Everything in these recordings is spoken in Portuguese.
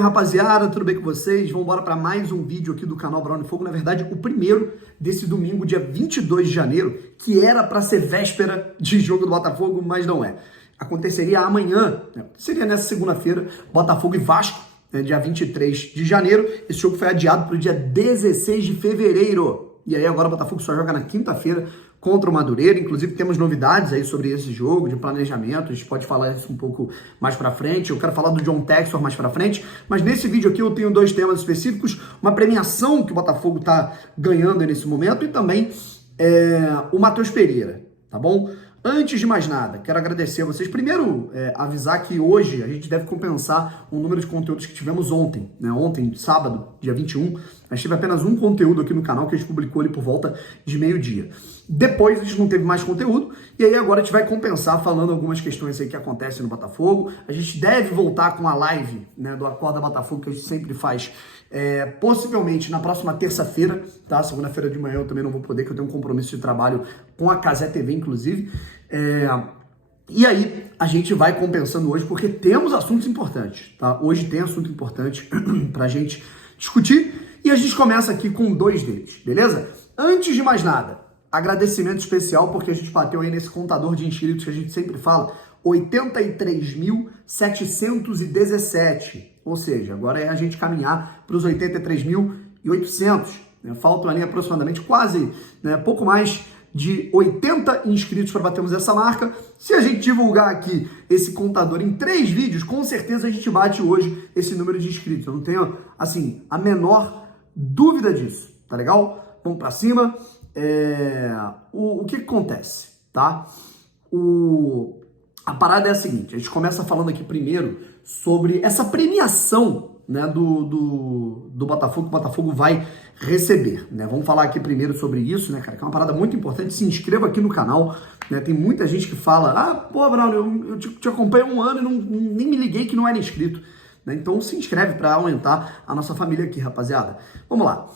minha rapaziada, tudo bem com vocês? Vamos embora para mais um vídeo aqui do canal Brown Fogo. Na verdade, o primeiro desse domingo, dia 22 de janeiro, que era para ser véspera de jogo do Botafogo, mas não é. Aconteceria amanhã, né? Seria nessa segunda-feira, Botafogo e Vasco, né? Dia 23 de janeiro. Esse jogo foi adiado para o dia 16 de fevereiro. E aí agora o Botafogo só joga na quinta-feira contra o Madureira. Inclusive temos novidades aí sobre esse jogo, de planejamento, a gente pode falar isso um pouco mais pra frente. Eu quero falar do John Textor mais pra frente, mas nesse vídeo aqui eu tenho dois temas específicos, uma premiação que o Botafogo tá ganhando nesse momento e também o Matheus Pereira, tá bom? Antes de mais nada, quero agradecer a vocês. Primeiro, avisar que hoje a gente deve compensar o número de conteúdos que tivemos ontem, né? Ontem, sábado, dia 21, a gente teve apenas um conteúdo aqui no canal que a gente publicou ali por volta de meio-dia. Depois a gente não teve mais conteúdo e aí agora a gente vai compensar falando algumas questões aí que acontecem no Botafogo. A gente deve voltar com a live, né, do Acorda Botafogo que a gente sempre faz, possivelmente na próxima terça-feira, tá? Segunda-feira de manhã eu também não vou poder, que eu tenho um compromisso de trabalho com a Casé TV, inclusive. E aí a gente vai compensando hoje porque temos assuntos importantes, tá? Hoje tem assunto importante pra gente discutir e a gente começa aqui com dois deles, beleza? Antes de mais nada, agradecimento especial porque a gente bateu aí nesse contador de inscritos que a gente sempre fala, 83.717, ou seja, agora é a gente caminhar para os 83.800, né? Faltam ali aproximadamente quase, né, pouco mais de 80 inscritos para batermos essa marca. Se a gente divulgar aqui esse contador em 3 vídeos, com certeza a gente bate hoje esse número de inscritos. Eu não tenho, assim, a menor dúvida disso, tá legal? Vamos para cima. O que acontece, tá? A parada é a seguinte, a gente começa falando aqui primeiro sobre essa premiação, né, do Botafogo, que o Botafogo vai receber, né? Vamos falar aqui primeiro sobre isso, né, cara, que é uma parada muito importante. Se inscreva aqui no canal, né? Tem muita gente que fala, pô, Bruno, eu te acompanho há um ano e nem me liguei que não era inscrito, né? Então se inscreve para aumentar a nossa família aqui, rapaziada. Vamos lá.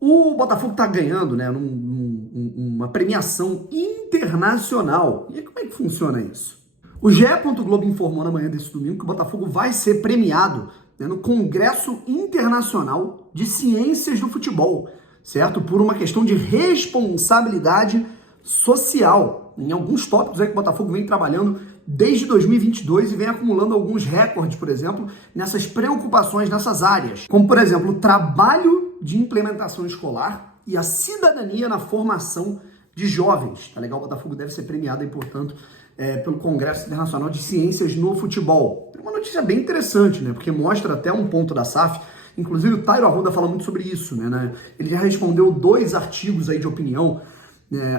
O Botafogo tá ganhando, né, uma premiação internacional. E aí, como é que funciona isso? O GE. Globo informou na manhã desse domingo que o Botafogo vai ser premiado, né, no Congresso Internacional de Ciências do Futebol, certo? Por uma questão de responsabilidade social. Em alguns tópicos aí que o Botafogo vem trabalhando desde 2022 e vem acumulando alguns recordes, por exemplo, nessas preocupações nessas áreas. Como, por exemplo, o trabalho de implementação escolar e a cidadania na formação de jovens. Tá legal? O Botafogo deve ser premiado, e, portanto, pelo Congresso Internacional de Ciências no Futebol. É uma notícia bem interessante, né? Porque mostra até um ponto da SAF. Inclusive, o Tairo Arruda fala muito sobre isso, né? Ele já respondeu 2 artigos aí de opinião.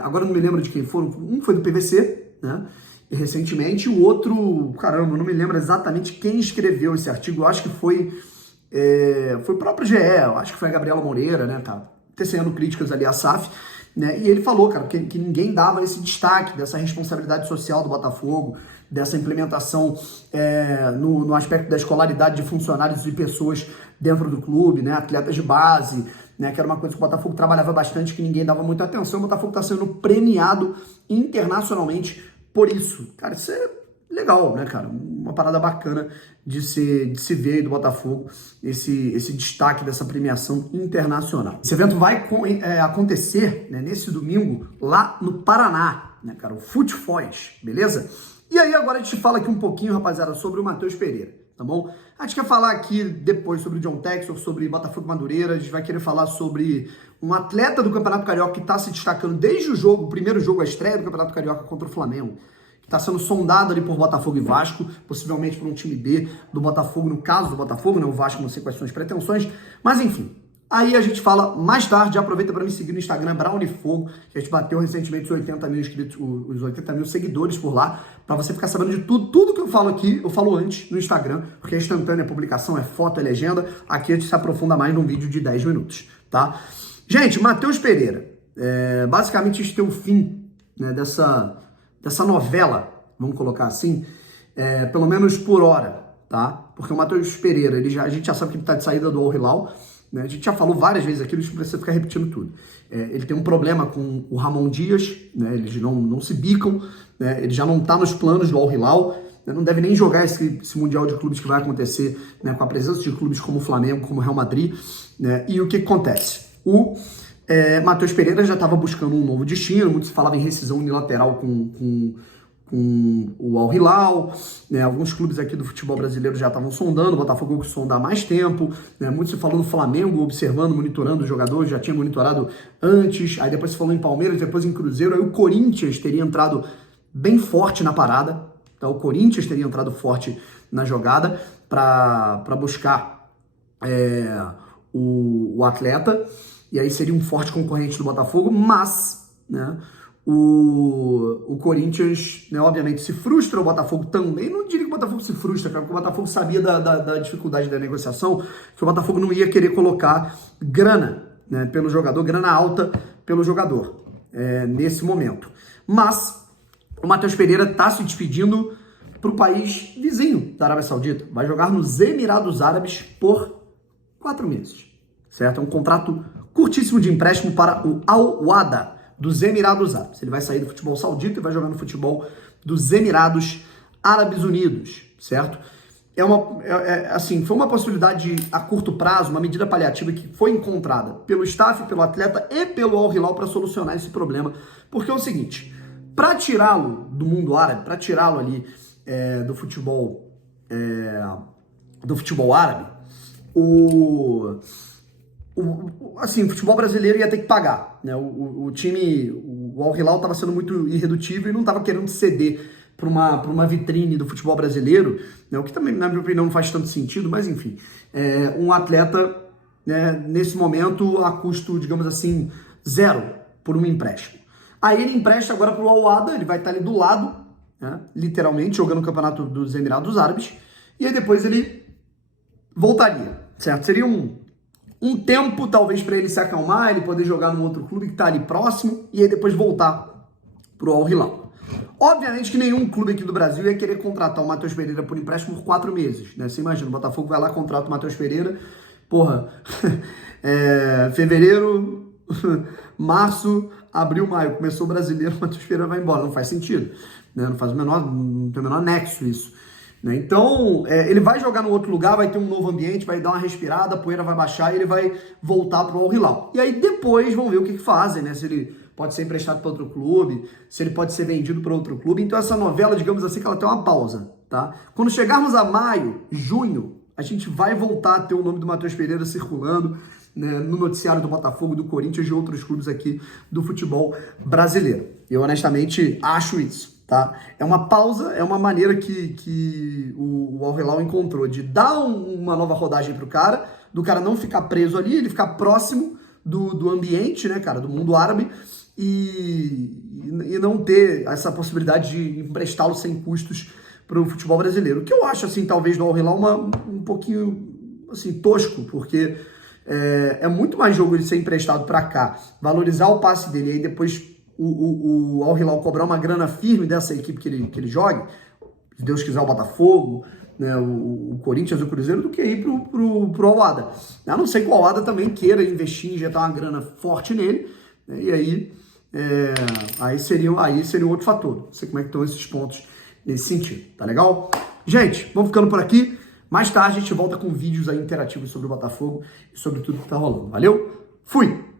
Agora não me lembro de quem foram. Um foi do PVC, né? E recentemente, o outro, caramba, não me lembro exatamente quem escreveu esse artigo. Eu acho que foi o próprio GE, eu acho que foi a Gabriela Moreira, né? Tá tecendo críticas ali à SAF. Né? E ele falou, cara, que ninguém dava esse destaque dessa responsabilidade social do Botafogo, dessa implementação no aspecto da escolaridade de funcionários e pessoas dentro do clube, né? Atletas de base, né? Que era uma coisa que o Botafogo trabalhava bastante, que ninguém dava muita atenção. O Botafogo está sendo premiado internacionalmente por isso. Cara, isso é legal, né, cara? Uma parada bacana de se ver aí do Botafogo, esse destaque dessa premiação internacional. Esse evento vai acontecer, né, nesse domingo lá no Paraná, né, cara? O Futfoz, beleza? E aí agora a gente fala aqui um pouquinho, rapaziada, sobre o Matheus Pereira, tá bom? A gente quer falar aqui depois sobre o John Textor, sobre Botafogo Madureira, a gente vai querer falar sobre um atleta do Campeonato Carioca que está se destacando desde o primeiro jogo, a estreia do Campeonato Carioca contra o Flamengo. Está sendo sondado ali por Botafogo e Vasco, possivelmente por um time B do Botafogo, no caso do Botafogo, né? O Vasco não sei quais são as pretensões, mas enfim. Aí a gente fala mais tarde, aproveita para me seguir no Instagram, Brown Fogo, que a gente bateu recentemente os 80 mil inscritos, os 80 mil seguidores por lá, para você ficar sabendo de tudo que eu falo aqui, eu falo antes no Instagram, porque é instantânea a publicação, é foto, é legenda, aqui a gente se aprofunda mais num vídeo de 10 minutos, tá? Gente, Matheus Pereira, basicamente este é o fim, né, dessa novela, vamos colocar assim, pelo menos por hora, tá? Porque o Matheus Pereira, a gente já sabe que ele tá de saída do Al Hilal, né? A gente já falou várias vezes aqui, não precisa ficar repetindo tudo. Ele tem um problema com o Ramon Dias, né? Eles não se bicam, né? Ele já não tá nos planos do Al Hilal, né, não deve nem jogar esse Mundial de Clubes que vai acontecer, né, com a presença de clubes como o Flamengo, como o Real Madrid, né, e o que acontece? O Matheus Pereira já estava buscando um novo destino, muito se falava em rescisão unilateral com o Al Hilal, né, alguns clubes aqui do futebol brasileiro já estavam sondando, o Botafogo que sonda há mais tempo, né, muito se falou no Flamengo, observando, monitorando o jogador, já tinha monitorado antes, aí depois se falou em Palmeiras, depois em Cruzeiro, aí o Corinthians teria entrado bem forte na parada, tá? O Corinthians teria entrado forte na jogada para buscar o atleta, e aí seria um forte concorrente do Botafogo, mas, né, o Corinthians, né, obviamente, se frustra, o Botafogo também, não diria que o Botafogo se frustra, cara, porque o Botafogo sabia da dificuldade da negociação, que o Botafogo não ia querer colocar grana, né, pelo jogador, grana alta pelo jogador, nesse momento. Mas o Matheus Pereira está se despedindo para o país vizinho da Arábia Saudita, vai jogar nos Emirados Árabes por 4 meses, certo? É um contrato curtíssimo de empréstimo para o Al Wahda dos Emirados Árabes. Ele vai sair do futebol saudita e vai jogar no futebol dos Emirados Árabes Unidos, certo? Assim, foi uma possibilidade a curto prazo, uma medida paliativa que foi encontrada pelo staff, pelo atleta e pelo Al Hilal para solucionar esse problema. Porque é o seguinte, para tirá-lo do mundo árabe, para tirá-lo ali do futebol árabe, o futebol brasileiro ia ter que pagar, né? O time, o Al Hilal estava sendo muito irredutível e não estava querendo ceder para uma vitrine do futebol brasileiro, né? O que também, na minha opinião, não faz tanto sentido, mas enfim, um atleta, né, nesse momento a custo, digamos assim, 0 por um empréstimo. Aí ele empresta agora para o Al Wahda, ele vai estar ali do lado, né, literalmente, jogando o Campeonato dos Emirados Árabes, e aí depois ele voltaria, certo? Seria um tempo, talvez, para ele se acalmar, ele poder jogar num outro clube que está ali próximo, e aí depois voltar para o Al Hilal. Obviamente que nenhum clube aqui do Brasil ia querer contratar o Matheus Pereira por empréstimo por 4 meses, né? Você imagina, o Botafogo vai lá, contrata o Matheus Pereira, porra, fevereiro, março, abril, maio, começou o brasileiro, o Matheus Pereira vai embora, não faz sentido, né? Não tem o menor nexo isso, né? Então, ele vai jogar no outro lugar, vai ter um novo ambiente, vai dar uma respirada, a poeira vai baixar e ele vai voltar para o Al Hilal. E aí depois vão ver o que fazem, né? Se ele pode ser emprestado para outro clube, se ele pode ser vendido para outro clube. Então essa novela, digamos assim, que ela tem uma pausa, tá? Quando chegarmos a maio, junho, a gente vai voltar a ter o nome do Matheus Pereira circulando, né, no noticiário do Botafogo, do Corinthians e de outros clubes aqui do futebol brasileiro. Eu honestamente acho isso, tá? É uma pausa, é uma maneira que o Al Hilal encontrou de dar uma nova rodagem pro cara, do cara não ficar preso ali, ele ficar próximo do ambiente, né, cara, do mundo árabe, e não ter essa possibilidade de emprestá-lo sem custos para o futebol brasileiro. O que eu acho, assim, talvez do Al Hilal um pouquinho, assim, tosco, porque é muito mais jogo ele ser emprestado para cá, valorizar o passe dele, e aí depois o Al Hilal cobrar uma grana firme dessa equipe que ele jogue, se Deus quiser o Botafogo, né, o Corinthians e o Cruzeiro, do que ir pro Al Wahda. A não ser que o Al Wahda também queira investir, injetar uma grana forte nele, né, e aí seria outro fator. Não sei como é que estão esses pontos nesse sentido, tá legal? Gente, vamos ficando por aqui. Mais tarde a gente volta com vídeos aí interativos sobre o Botafogo e sobre tudo que tá rolando. Valeu? Fui!